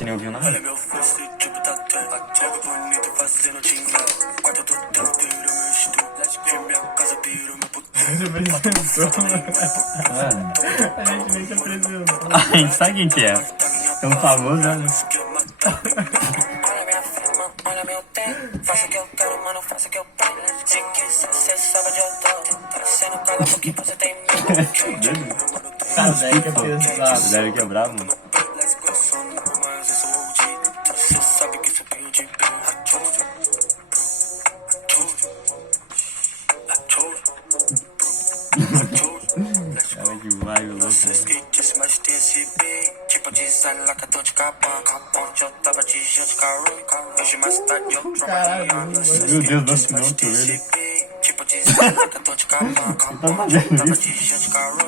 gente nem ouviu nada. Mano, A gente nem se apresentou. a gente sabe quem que é. É um famoso, né? Olha meu tempo, faça o que eu quero, mano, faça o que eu pego. Se quiser, cê sabe onde eu tô. Você não cala porque você tem medo. Cara, daí que é pesado. Deve quebrar, mano. Você sabe que isso tem de bem. Cara, que vibe louco, né? Skates, mas tem esse beat. Tipo design, lacador de capão. Onde eu tava de gente, carro. Hoje mais tarde eu trabalhando. Meu Deus, não tô vendo. Tipo design, lacador de capão. Tá fazendo Tava isso? de gente, carro.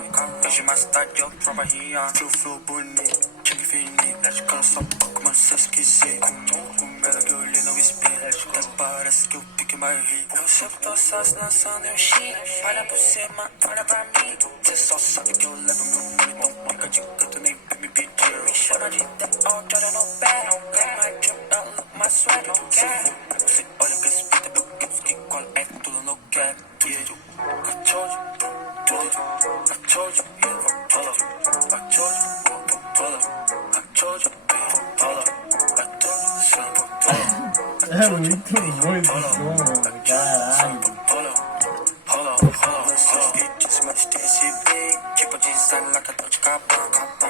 Hoje mais tarde eu trabalhando. Tio flow bonito, time finito. Acho que eu só pouco, mas eu esqueci. Com ela que eu olhei no espelho. Parece que eu pique mais rico. Eu sempre tô só lançando eu shit. Olha por cima, olha pra mim. Cê só sabe que eu levo meu nome. Não fica de canto nem pra me pedir. Me chama de D.O. Jordan no pé. Got my drip, I look my swag. Cê olha que respeita porque os que colam é tudo no cap. I told you, I told you, yeah, pull up. I told you, pull up. I told you, pull up. I told you, son, pull up. É muito bom esse som, mano. Caralho. Tipo design, lacador de capão.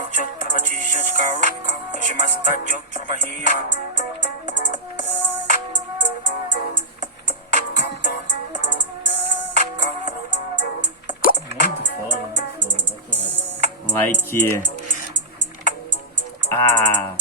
Onde eu tava de gente, carro. Hoje mais tarde eu trabalhei. Muito foda, muito foda. Like. Ah.